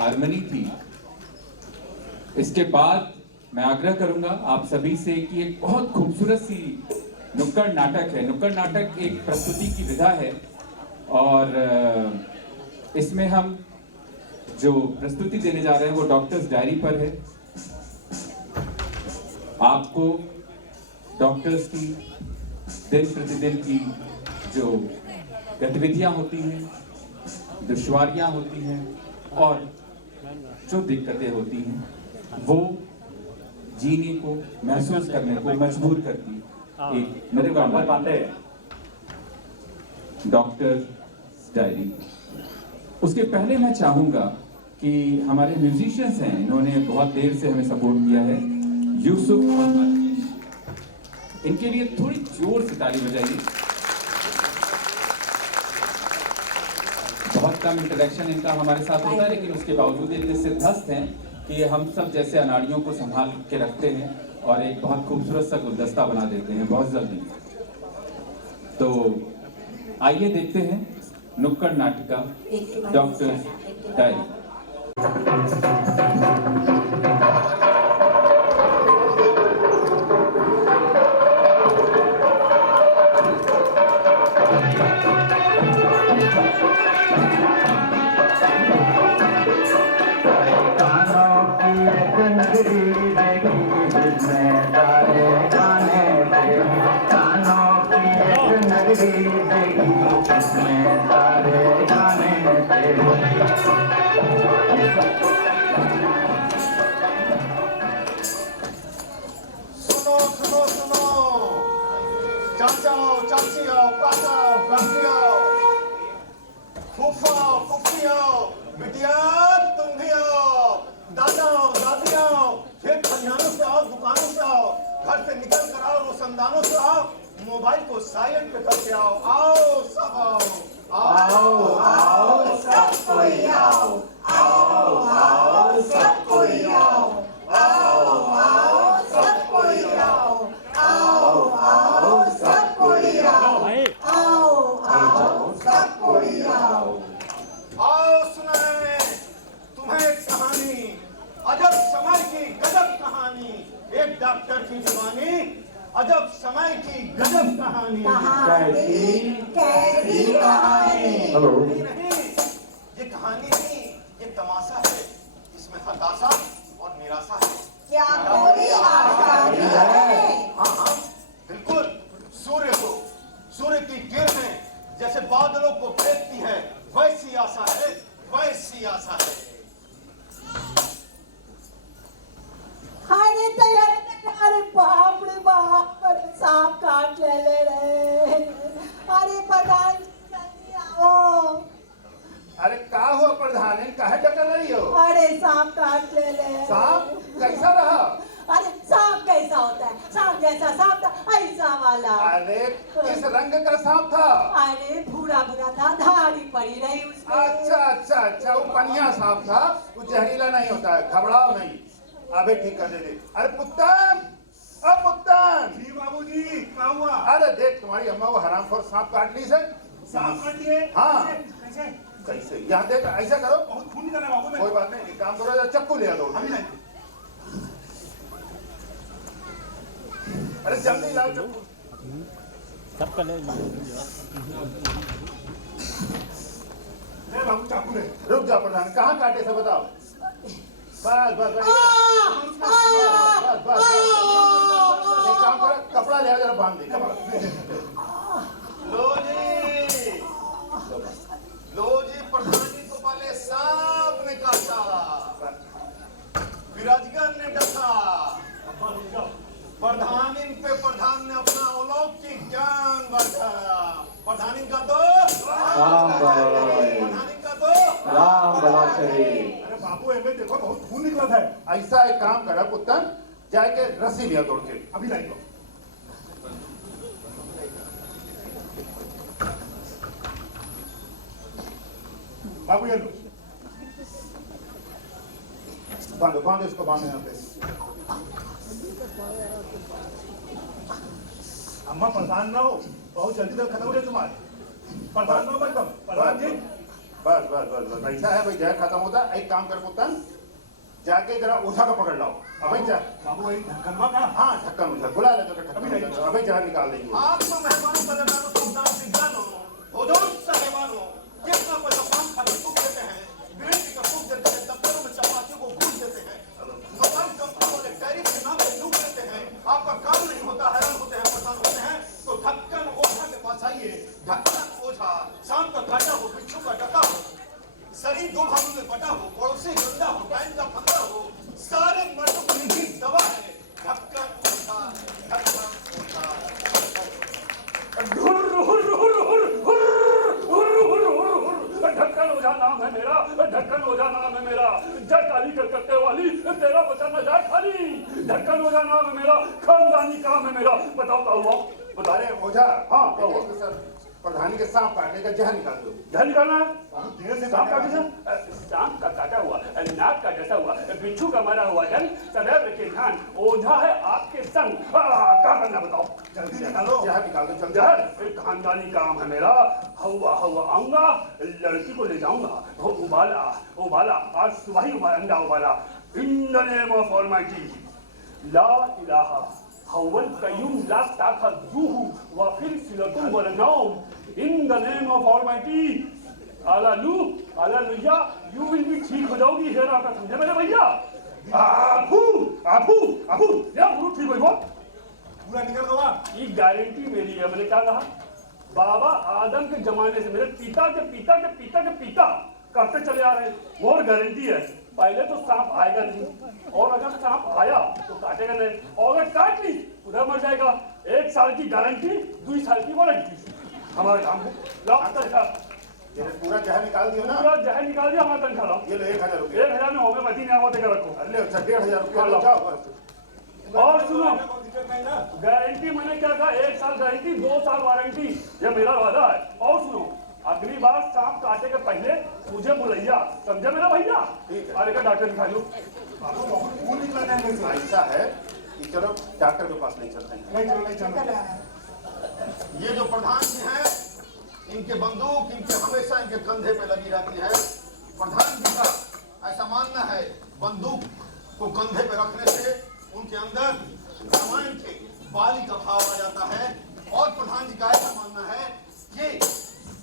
Harmony थी, इसके बाद मैं आग्रह करूंगा आप सभी से कि एक बहुत खूबसूरत सी नुक्कड़ नाटक है। नुक्कड़ नाटक एक प्रस्तुति की विधा है और इसमें हम जो प्रस्तुति देने जा रहे हैं वो डॉक्टर्स डायरी पर है। आपको डॉक्टर्स की दिन प्रतिदिन की जो गतिविधियां होती हैं, दुश्वारियां होती हैं और जो दिक्कतें होती हैं वो जीने को, महसूस करने को मजबूर करती है। एक मेरे गांव पाते डॉक्टर डायरी। उसके पहले मैं चाहूंगा कि हमारे म्यूजिशियंस हैं, इन्होंने बहुत देर से हमें सपोर्ट किया है, यूसुफ और इनके लिए थोड़ी जोर से ताली बजाइए। बहुत कम इंटरेक्शन इनका हमारे साथ होता है, लेकिन उसके बावजूद इतने सिद्धस्त हैं कि हम सब जैसे अनाड़ियों को संभाल के रखते हैं और एक बहुत खूबसूरत सा गुलदस्ता बना देते हैं बहुत जल्दी। तो आइए देखते हैं नुक्कड़ नाटिका डॉक्टर डायरी। बिटिया तुम भी आओ, दादा दादी आओ, फिर खलिहानों से आओ, दुकानों से आओ, घर से निकल कर आओ, रोशनदानों से आओ, मोबाइल को साइलेंट पे करके आओ। आओ सब आओ, आओ सब कोई आओ, आओ सब कोई आओ, आओ सब कोई आओ, आओ सब कोई आओ, आओ सब कोई आओ। आओ सुनाए तुम्हें एक कहानी, अजब समय की गजब कहानी, एक डॉक्टर की जुबानी, अजब समय की गजब कहानी। कैसी कहानी? हेलो। नहीं, ये कहानी नहीं, ये तमाशा है, इसमें हताशा और निराशा है। क्या कोई आशा भी है? हाँ हाँ बिल्कुल। सूर्य की किरणें जैसे बादलों को फेंकती है, वैसी आशा है, वैसी आशा है। अरे बाप रे बाप, सांप काट ले रे। अरे प्रधान जल्दी आओ। अरे का हुआ प्रधान, काहे डकर रही हो? अरे सांप काट ले। सांप कैसा रहा? अरे सांप कैसा होता है? सांप जैसा सांप था, ऐसा वाला। अरे किस रंग का सांप था? अरे भूरा था, धारी पड़ी रही उसमें। अच्छा, वो पनिया सांप था, वो जहरीला नहीं होता है, घबराओ नहीं, अबे ठीक कर दे। अरे पुत्तन, अब पुत्तन। जी बाबूजी, क्या हुआ? अरे देख तुम्हारी अम्मा वो हरामखोर सांप काट ली से। सांप काट लिए? हाँ। कैसे? यहाँ देख, ऐसा करो, बहुत खून निकल रहा है बाबू। कोई बात नहीं, एक काम करो, चक्कू ले लो। अरे जल्दी लाओ चक्कू। सबका ले बाबू चाकू ले। रुक जा प्रधान, कहाँ काटे से बताओ। बस एक काम करो, कपड़ा ले जरा बांध दे। लो जी प्रधानी को पहले सांप ने काटा, विराजगर ने डसा, प्रधानी पे प्रधान ने अपना अलौकिक ज्ञान बढ़ाया। प्रधानी का तो राम भला करे। अरे बाबू एमे देखो बहुत खून निकला है। ऐसा एक काम करा पुत्र, जाके रस्सी लिया तोड़ के, अभी लाई लो। बाबू ये लो, बांधो इसको, बांधो यहाँ पे। अम्मा परेशान ना हो, बहुत जल्दी तक खत्म हो जाए तुम्हारे। परेशान ना हो भाई, प्रधान जी बस बस बस बस ऐसा है भाई, जहर खत्म होता। एक काम कर पुतन, जाके जरा ओझा को पकड़ लाओ। अबे जा बाबू वही ढक्कनवा का। हाँ ढक्कन उझा बुला ले, अबे जहर निकाल देंगे। आत्म मेहमानों बदनाम सुल्तान सिद्धानो हुजूर साहिबानो कितना पैसा पान खा के फूक देते हैं, बीड़ी का फूक देते हैं, दफ्तरों में चपाती को फूक देते हैं, मोबाइल कंपनी वाले टैरिफ के नाम पे लूट लेते हैं। आपका काम नहीं होता, हैरान होते हैं, परेशान होते हैं, तो ढक्कन ओझा के पास आइए। ढक्कन ओझा शाम का काटा हो, बिच्छू का डका हो, शरीर दो भागों में बटा हो, पड़ोसी गंदा हो, पैन का फंदा हो, सारे मर्दों को निजी दवा है। ढक्कन ओझा, ढक्कन ओझा। ढक्कन ओझा नाम है मेरा, ढक्कन ओझा नाम है मेरा। जय काली कलकत्ते वाली, तेरा बचन न जाए खाली। ढक्कन ओझा नाम है मेरा, खानदानी काम है मेरा। बताओ क्या हुआ? बता अरे ओझा, हाँ, क्या हुआ? सर प्रधानी के सांप काटने का जहर निकाल दो। जहर निकालना है? देर से सांप का कैसा? सांप का काटा हुआ, नाक का जैसा हुआ, बिच्छू का मरा हुआ जन, सदैव रखे ध्यान। ओझा है आपके संग। क्या करना बताओ? जल्दी निकालो। जहर निकाल दो जल्दी। जहर एक खानदानी काम है मेरा। हवा हवा आऊंगा, लड़की को ले जाऊंगा। उबाला उबाला, आज सुबह ही अंडा उबाला। In the name of almighty, ला इलाहा हवल कयूम ला ताखजुहु व फिर सिलतुम व नौम। In the name of almighty, hallelujah, you will be ठीक हो जाओगी। हेयर आपका समझे मेरे भैया? आफू आफू आफू, या गुरु ठीक हो गया। पूरा निकल गया। ये गारंटी मेरी है। मैंने क्या कहा? बाबा आदम के जमाने से मेरे पिता के पिता के पिता के पिता करते चले आ रहे हैं। और गारंटी है, पहले तो सांप आएगा नहीं, और अगर सांप आया तो काटेगा नहीं, और अगर काट ली उधर मर जाएगा। 1 साल की गारंटी, 2 साल की वारंटी। हमारे काम को लाओ तनख्वाह, ये पूरा जहर निकाल दियो ना। पूरा जहर निकाल दिया, हमारा तनख्वाह लाओ। ये लो 1000 रुपये। 1000 में होम्योपैथी नहीं आवा देकर रखो। अरे अच्छा 1500 रुपये लो, जाओ बस। और सुनो, दिक्कत नहीं ना। गारंटी मैंने क्या कहा? 1 साल गारंटी, 2 साल वारंटी, ये मेरा वादा है। और सुनो, अगली बार सांप काटे के पहले मुझे बुलाइया, समझे मेरा भैया? ठीक है। अरे का डॉक्टर दिखा लो। बाबू बहुत खून निकला है इनमें से। ऐसा है कि चलो डॉक्टर के पास नहीं चलते हैं। नहीं चलो, नहीं चलो। ये जो प्रधान जी हैं, इनके बंदूक इनके हमेशा इनके कंधे पे लगी रहती है। प्रधान जी का ऐसा मानना है, बंदूक को कंधे पे रखने से उनके अंदर रामायण के बाली का भाव आ जाता है। और प्रधान जी का ऐसा मानना है कि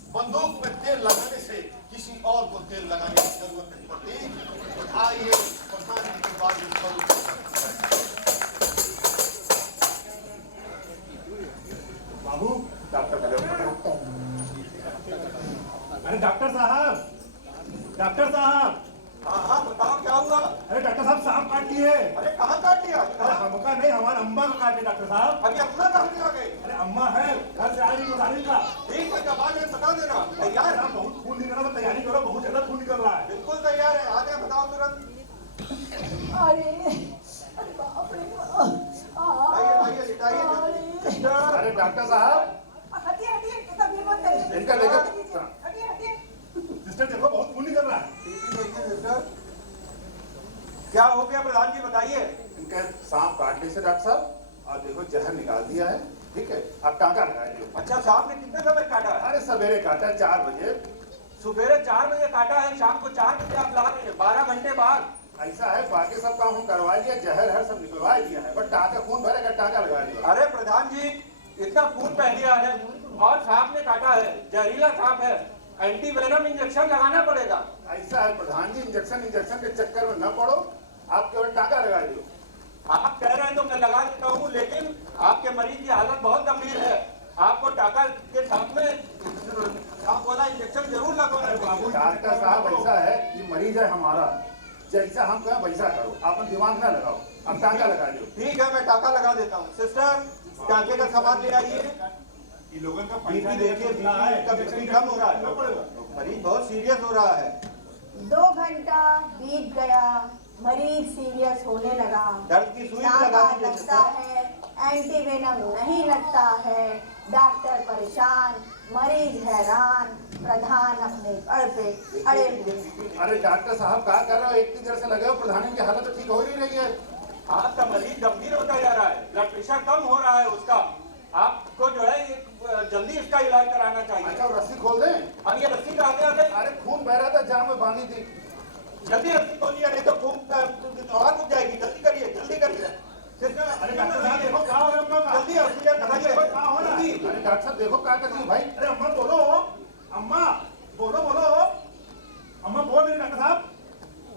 बंदूक में तेल लगाने से किसी और को तेल लगाने की जरूरत नहीं पड़ती। आइए प्रधान जी की बात करूं। बाबू डॉक्टर का अरे डॉक्टर साहब, डॉक्टर साहब। हाँ हाँ बताओ क्या हुआ? अरे डॉक्टर साहब सांप काट लिए। अरे कहाँ काट लिया? अरे हमका नहीं, हमारे अम्मा को काटे डॉक्टर साहब। अभी अपना कहाँ आ गए? अरे अम्मा है, घर से आई बताने का। ठीक है, जब आ गए बता देना। तैयार है? बहुत खून निकल रहा है, तैयारी करो, बहुत ज्यादा खून निकल रहा है। बिल्कुल तैयार है, आ गए बताओ तुरंत। अरे अरे बाप रे। आइए आइए लिटाइए। अरे डॉक्टर साहब, हटिए हटिए, तकलीफ मत करिए। इनका लेकर हटिए हटिए। सिस्टर देखो बहुत खून निकल रहा है। क्या हो गया प्रधान जी बताइए। इनका सांप काटने से डॉक्टर साहब, और देखो जहर निकाल दिया है। ठीक है, अब टाँका लगा दियो। अच्छा सांप ने कितने समय काटा है? अरे सवेरे काटा 4 बजे। सुबेरे 4 बजे काटा है, शाम को 4 बजे आप ला रहे हैं, 12 घंटे बाद। ऐसा है, बाकी सब काम हम करवा लिया, जहर है सब निकलवा दिया है, बट टाँका खून भरेगा, टाँका लगा दिया। अरे प्रधान जी इतना खून बह गया है और सांप ने काटा है, जहरीला सांप है, एंटीवेनम इंजेक्शन लगाना पड़ेगा। ऐसा है प्रधान जी, इंजेक्शन के चक्कर में न पड़ो, आप केवल टाँका लगा दियो। आप कह रहे हैं तो मैं लगा देता हूँ, लेकिन आपके मरीज की हालत बहुत गंभीर है। आपको टाका के साथ में आप बोला इंजेक्शन जरूर लगवाना है। डॉक्टर साहब ऐसा है कि मरीज है हमारा, जैसा हम कहें वैसा करो, आप दिमाग ना लगाओ, अब टाँका लगा दो। ठीक है मैं टाका लगा देता हूँ। सिस्टर टाके का सामान ले आइए। ये लोगों का बीपी देखिए, बीपी कम हो रहा है, मरीज बहुत सीरियस हो रहा है। 2 घंटा बीत गया, मरीज सीरियस होने लगा। दर्द की सुई टाका लगा दीजिए लगता है, एंटीवेनम नहीं लगता है, डॉक्टर परेशान, मरीज हैरान, प्रधान अपने घर पे अड़े हुए। अरे डॉक्टर साहब क्या कर रहे हो, एक की तरह से लगे हो, प्रधान की हालत तो ठीक हो ही नहीं रही है। आपका मरीज गंभीर होता जा रहा है, ब्लड प्रेशर कम हो रहा है उसका, आपको जो है ये जल्दी इसका इलाज कराना चाहिए। अच्छा रस्सी खोल दें। अब ये रस्सी कहाँ से आ गई? अरे खून बह रहा था, जाम में बांधी थी। जल्दी रस्सी खोलिए, नहीं तो खून और रुक जाएगी। जल्दी करिए, जल्दी करिए। अरे डॉक्टर साहब देखो क्या हो रहा है अम्मा का। जल्दी ऑक्सीजन लगाइए। क्या हो रहा है? अरे डॉक्टर साहब देखो क्या कर रही है भाई। अरे अम्मा बोलो, अम्मा बोलो बोलो, अम्मा बोल रही है डॉक्टर साहब।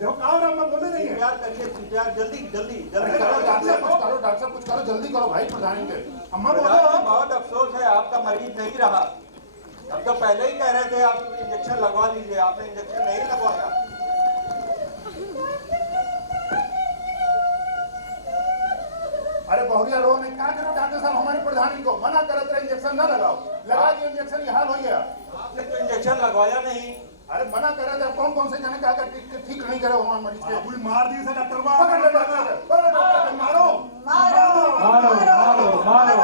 देखो क्या हो रहा है अम्मा, बोल नहीं है। प्यार करिए, प्यार जल्दी जल्दी अरे जल्दी करो डॉक्टर साहब, कुछ करो। करो डॉक्टर साहब, कुछ करो, जल्दी करो भाई प्रधान के। अम्मा बोलो। बहुत अफसोस है, आपका मरीज नहीं रहा। अब तो पहले ही कह रहे थे आप इंजेक्शन लगवा लीजिए, आपने इंजेक्शन नहीं लगवाया। अरे बहुरिया रो ने क्या करो डॉक्टर साहब, हमारे प्रधानी को मना करते रहे इंजेक्शन ना लगाओ, लगा दिया इंजेक्शन, ये हाल हो गया। आपने तो इंजेक्शन लगवाया नहीं। अरे मना कर रहे थे, कौन कौन से जाने क्या ठीक नहीं करे हमारे मरीज के। पूरी मार दी से डॉक्टर को। पकड़ लो डॉक्टर, पकड़ लो डॉक्टर, मारो। मारो मारो मारो मारो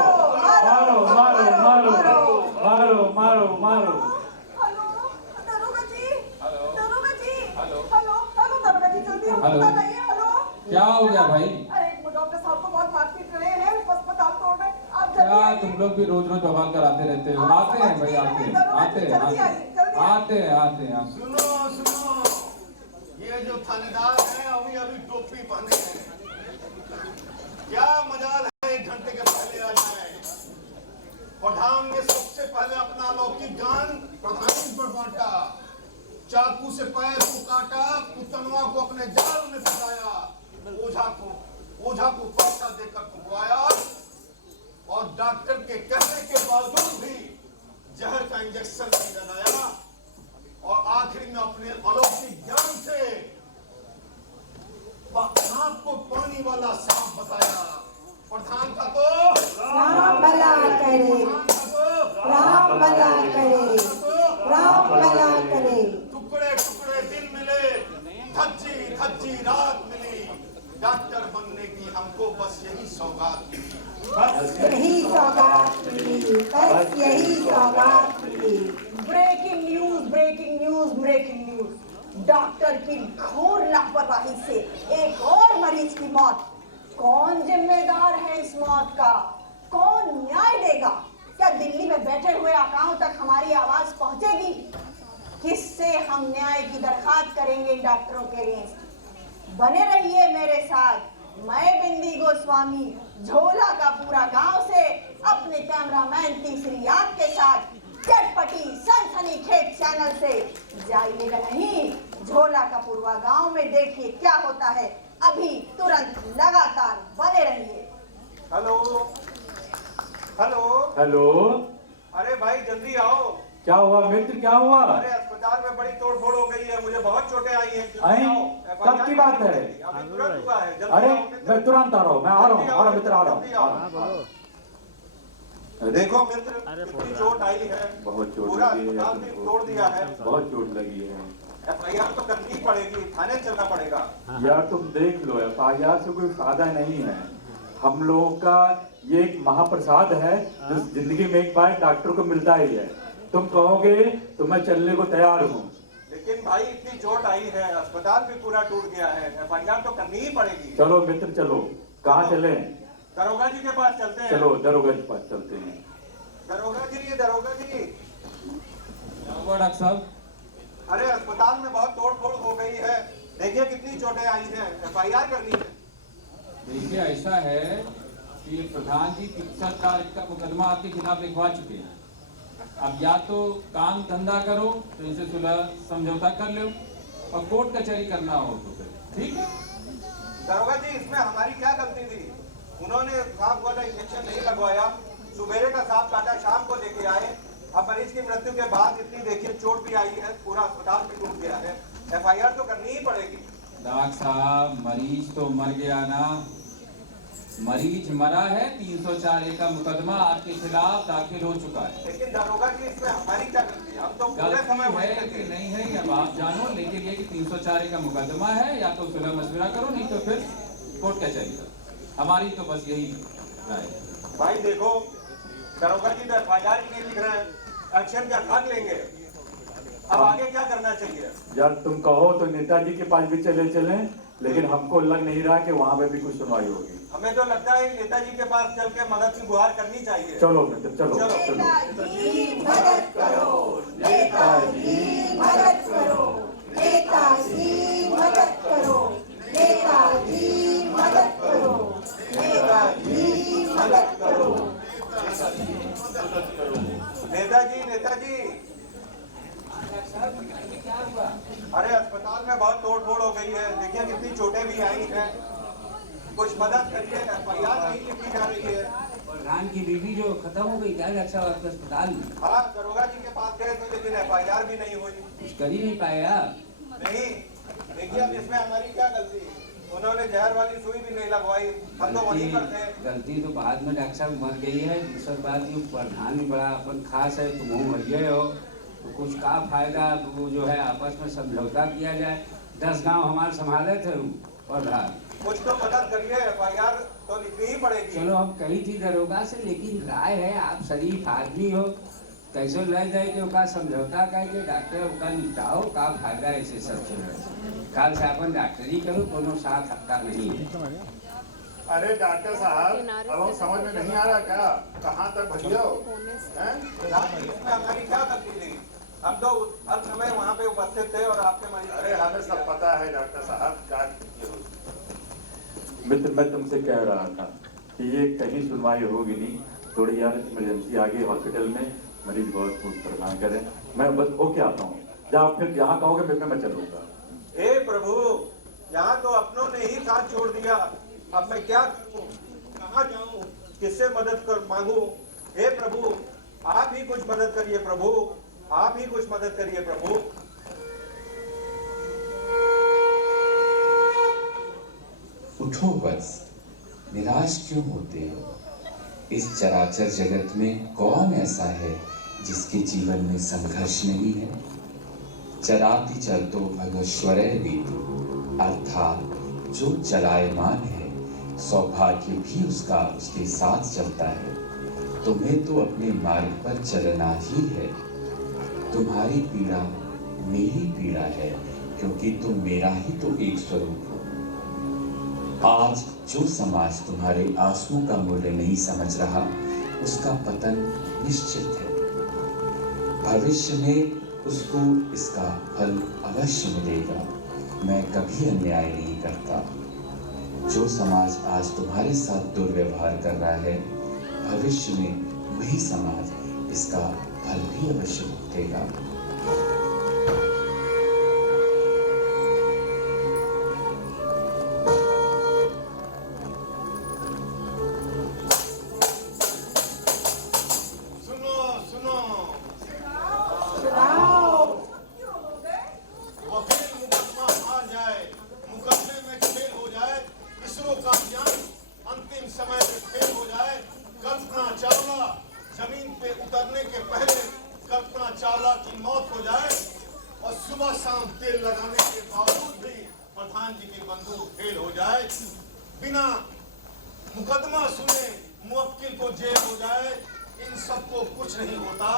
मारो मारो मारो मारो मारो मारो। हेलो दरोगा जी, हेलो। दरोगा जी, हेलो। हेलो हेलो दरोगा जी, जल्दी हमको हेलो। बताइए। हेलो क्या हो गया भाई? अरे डॉक्टर साहब को बहुत मारपीट रहे हैं, अस्पताल तोड़ रहे हैं। आप जल्दी क्या आइए। तुम लोग भी रोज रोज बवाल कराते रहते हो? आप आते हैं भाई, समझ आते नहीं हैं, रहे, आते हैं, जल्दी आइए, जल्दी आइए। आते हैं, आते हैं। सुनो सुनो, ये जो थानेदार है अभी अभी टोपी पहने हैं। क्या मजाल है 1 घंटे के पहले आ जाए। पठान ने सबसे पहले अपना अलौकिक ज्ञान प्रधान पर बांटा, चाकू से पैर को काटा, कुतनवा को अपने जाल में फंसाया, ओझा को पैसा देकर फुकवाया और डॉक्टर के कहने के बावजूद भी जहर का इंजेक्शन नहीं लगाया और आखिरी में अपने अलौकिक ज्ञान से सांप को पानी वाला सांप बताया। प्रधान का तो राम भला करे, राम भला करे, राम भला करे। टुकड़े टुकड़े दिन मिले, धज्जी धज्जी रात मिली, डॉक्टर बनने की हमको बस यही सौगात मिली। यही सौगात मिली, बस यही सौगात मिली। Breaking news, breaking news, breaking news. Doctor की घोर लापरवाही से एक और मरीज की मौत। कौन जिम्मेदार है इस मौत का? कौन न्याय देगा? क्या दिल्ली में बैठे हुए आकाओं तक हमारी आवाज पहुंचेगी? किससे हम न्याय की दरखास्त करेंगे इन डॉक्टरों के लिए? बने रहिए मेरे साथ। मैं बिंदी गोस्वामी झोला का पूरा गांव से अपने कैमरामैन तीसरी आग के साथ चटपटी सनसनीखेज चैनल से जाइएगा नहीं। झोला का पूर्वा गांव में देखिए क्या होता है। अभी तुरंत लगातार बने रहिए। हेलो हेलो हेलो, अरे भाई जल्दी आओ। क्या हुआ मित्र, क्या हुआ? अरे अस्पताल में बड़ी तोड़फोड़ हो गई है, मुझे बहुत चोटें आई हैं। जल्दी आई? आओ। कब की बात है? अभी तुरंत हुआ है। जल्दी अरे आओ मित्र। मैं तुरंत आ रहा हूँ, मैं आ रहा हूँ, आ रहा मित्र, आ रहा जल्दी हूँ। आओ। देखो मित्र कितनी चोट आई है। बहुत चोट पूरा लगी है अस्पताल भी तुमको। तोड़ दिया है। बहुत चोट लगी है एफआईआर तो करनी पड़ेगी, थाने चलना पड़ेगा। यार। तुम देख लो, एफआईआर से कोई फायदा नहीं है। हम लोगों का ये एक महाप्रसाद है जो जिंदगी में एक बार डॉक्टर को मिलता ही है। तुम कहोगे तो मैं चलने को तैयार हूँ। लेकिन भाई इतनी चोट आई है, अस्पताल भी पूरा टूट गया है, एफआईआर तो करनी ही पड़ेगी। चलो मित्र चलो, कहाँ चले? दरोगा जी के पास चलते हैं। चलो दरोगा के पास चलते हैं। दरोगा जी, दरोगा जी। क्या हुआ डॉक्टर साहब? अरे अस्पताल में बहुत तोड़फोड़ हो गई है, देखिए कितनी चोटें आई हैं, एफआईआर करनी है। देखिए ऐसा है कि प्रधान जी 63 तारीख का मुकदमा आपके खिलाफ लिखवा चुके हैं। अब या तो काम धंधा करो तो इनसे सुलह समझौता कर लो और कोर्ट कचहरी करना हो तो फिर ठीक है। दरोगा जी इसमें हमारी क्या गलती थी? उन्होंने सांप वाला इंजेक्शन नहीं लगवाया, सुबेरे का सांप काटा, शाम को लेके आए। अब मरीज की मृत्यु के बाद इतनी देखिए चोट भी आई है, पूरा अस्पताल भी टूट गया है, एफआईआर तो करनी ही पड़ेगी। डॉक्टर साहब मरीज तो मर गया ना, मरीज मरा है। 304A का मुकदमा आपके खिलाफ दाखिल हो चुका है। लेकिन दरोगा जी इसमें हमारी क्या गलती है? हम तो पूरे समय गलती वहीं है थे। कि नहीं है अब आप जानो, लेकिन ये कि 304A का मुकदमा है, या तो सुलह मशविरा करो नहीं तो फिर कोर्ट कचहरी करो। हमारी तो बस यही राय है। भाई देखो दरोगा जी तो एफआईआर ही नहीं लिख रहे हैं, एक्शन क्या भाग लेंगे? अब आगे क्या करना चाहिए? यार तुम कहो तो नेताजी के पास भी चले चलें, लेकिन हमको लग नहीं रहा कि वहाँ पे भी कुछ सुनवाई होगी। हमें तो लगता है नेताजी के पास चल के मदद की गुहार करनी चाहिए। चलो मित्र, चलो चलो। चलो। नेताजी मदद करो, नेताजी मदद करो, नेताजी मदद करो, नेताजी मदद करो, नेताजी मदद करो। नेताजी नेताजी, अरे अस्पताल में बहुत तोड़ फोड़ हो गई है, देखिए कितनी चोटें भी आई हैं, कुछ मदद करिए। FIR नहीं लिखी जा रही है। प्रधान की बीवी जो खत्म हो गई क्या रक्षा अस्पताल में? हाँ, दरोगा जी के पास गए थे लेकिन FIR भी नहीं हुई। कुछ कर ही नहीं पाया। नहीं, देखिए अब इसमें हमारी क्या गलती? उन्होंने जहर वाली सुई भी नहीं लगवाई, हम तो वहीं पर थे। गलती तो बाद में डॉक्टर साहब मर गई है। दूसरी बात ये प्रधान भी बड़ा अपन खास है, तुम मरिए हो तो कुछ का फायदा? वो जो है आपस में समझौता किया जाए। 10 गांव हमारे संभाले थे प्रधान। कुछ तो मदद करिए, FIR तो लिखनी ही पड़ेगी। चलो हम कही थी दरोगा से, लेकिन राय है आप शरीफ आदमी हो, कैसे ले जाए कि ओका समझौता करके डॉक्टर ओका निपटाओ, का फायदा ऐसे सब चल काल से अपन डॉक्टरी करो, कोनो साथ हफ्ता नहीं है। अरे डॉक्टर साहब, अब वो समझ में नहीं आ रहा क्या? कहाँ तक भजियो हैं? इसमें हमारी क्या गलती थी? हम तो हर समय वहाँ पे उपस्थित थे और आपके मरीज। अरे हमें सब पता है डॉक्टर साहब, क्या मित्र, मैं तुमसे कह रहा था कि ये कहीं सुनवाई होगी नहीं। थोड़ी यार इमरजेंसी आ गई हॉस्पिटल में, मरीज बहुत परेशान करें। मैं बस होके आता हूँ, जहाँ फिर जहाँ कहोगे मैं चलूँगा। हे प्रभु, यहाँ तो अपनों ने ही साथ छोड़ दिया, अब मैं क्या करूँ? कहाँ जाऊँ? किससे मदद कर मांगू? हे प्रभु, आप ही कुछ मदद करिए प्रभु, आप ही कुछ मदद करिए प्रभु। उठो बस, निराश क्यों होते हो? इस चराचर जगत में कौन ऐसा है जिसके जीवन में संघर्ष नहीं है? चराति चलतो भगश्वरय विदु, अर्थात जो चलायमान है सौभाग्य भी उसका उसके साथ चलता है। तुम्हें तो अपने मार्ग पर चलना ही है। तुम्हारी पीड़ा मेरी पीड़ा है, क्योंकि तुम मेरा ही तो एक स्वरूप हो। आज जो समाज तुम्हारे आंसुओं का मूल्य नहीं समझ रहा, उसका पतन निश्चित है। भविष्य में उसको इसका फल अवश्य मिलेगा। मैं कभी अन्याय नहीं करता। जो समाज आज तुम्हारे साथ दुर्व्यवहार कर रहा है, भविष्य में वही समाज इसका फल भी अवश्य भुगतेगा। जमीन पे उतरने के पहले कल्पना चावला की मौत हो जाए और सुबह शाम तेल लगाने के बावजूद भी प्रधान जी की बंदूक फेल हो जाए, बिना मुकदमा सुने मुवक्किल को जेल हो जाए, इन सबको कुछ नहीं होता,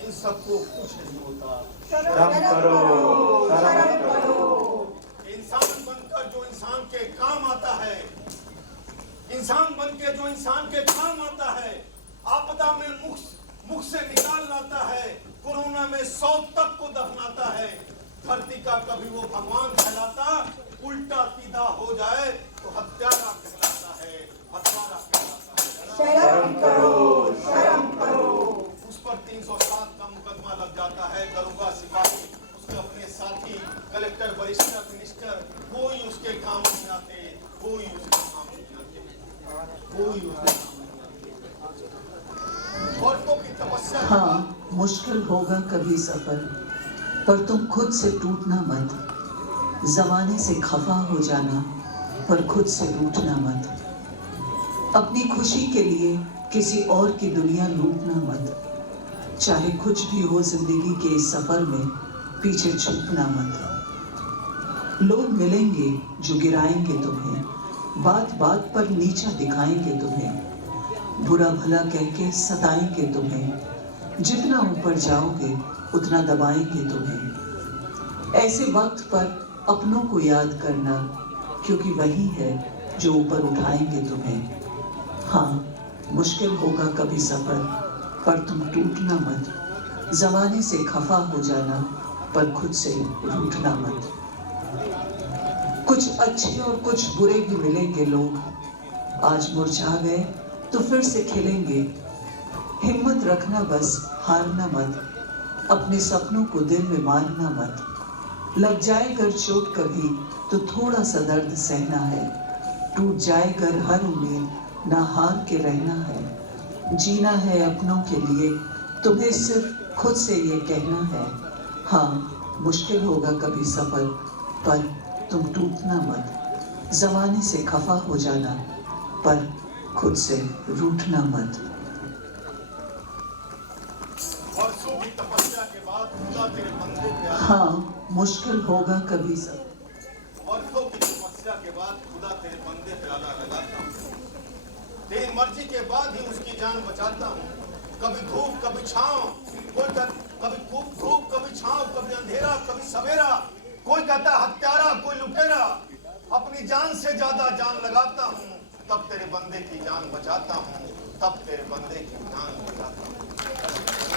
इन सबको कुछ नहीं होता। शर्म करो, शर्म करो। इंसान बनकर जो इंसान के काम आता है, इंसान बनके जो इंसान के काम आता है, आपदा में मुख से निकाल लाता है, कोरोना में 100 तक को दफनाता है, धरती का कभी वो भगवान कहलाता, उल्टा सीधा हो जाए तो हत्यारा कहलाता है, हत्यारा कहलाता है। शर्म करो, शर्म करो। उस पर 307 का मुकदमा लग जाता है, दरोगा सिपाही उसके अपने साथी कलेक्टर वरिष्ठ मिनिस्टर कोई उसके काम नहीं आते, कोई उसके काम नहीं आते, कोई उसके काम हाँ, मुश्किल होगा कभी सफर, पर तुम खुद से टूटना मत। जमाने से खफा हो जाना, पर खुद से रूठना मत। अपनी खुशी के लिए किसी और की दुनिया लूटना मत। चाहे कुछ भी हो जिंदगी के इस सफर में, पीछे छुपना मत। लोग मिलेंगे जो गिराएंगे तुम्हें, बात बात पर नीचा दिखाएंगे तुम्हें, बुरा भला कह के सताएंगे तुम्हें। जितना ऊपर जाओगे उतना दबाएंगे तुम्हें। ऐसे वक्त पर अपनों को याद करना, क्योंकि वही है जो ऊपर उठाएंगे तुम्हें। हाँ, मुश्किल होगा कभी सफर, पर तुम टूटना मत। जमाने से खफा हो जाना, पर खुद से रूठना मत। कुछ अच्छे और कुछ बुरे भी मिलेंगे लोग। आज मुरझा गए तो फिर से खिलेंगे। हिम्मत रखना बस, हारना मत। अपने सपनों को दिल में मारना मत। लग जाए अगर चोट कभी तो थोड़ा सा दर्द सहना है। टूट जाए अगर हर उम्मीद, ना हार के रहना है। जीना है अपनों के लिए, तुम्हें सिर्फ खुद से ये कहना है। हाँ, मुश्किल होगा कभी सफर, पर तुम टूटना मत। जमाने से खफा हो जाना, पर खुद से रूठना मत। वर्षों की तपस्या के बाद खुदा तेरे बंदे पे आया। हाँ, मुश्किल होगा कभी सफर। वर्षों की तपस्या के बाद खुदा तेरे बंदे पे आला लगाता हूँ। तेरी मर्जी के बाद ही उसकी जान बचाता हूँ। कभी धूप कभी छाँव, कभी खूब धूप कभी छाँव, कभी अंधेरा कभी सवेरा। कोई कहता हत्यारा, कोई लुटेरा। अपनी जान से ज्यादा जान लगाता हूँ, तब तेरे बंदे की जान बचाता हूँ, तब तेरे बंदे की जान बचाता हूँ।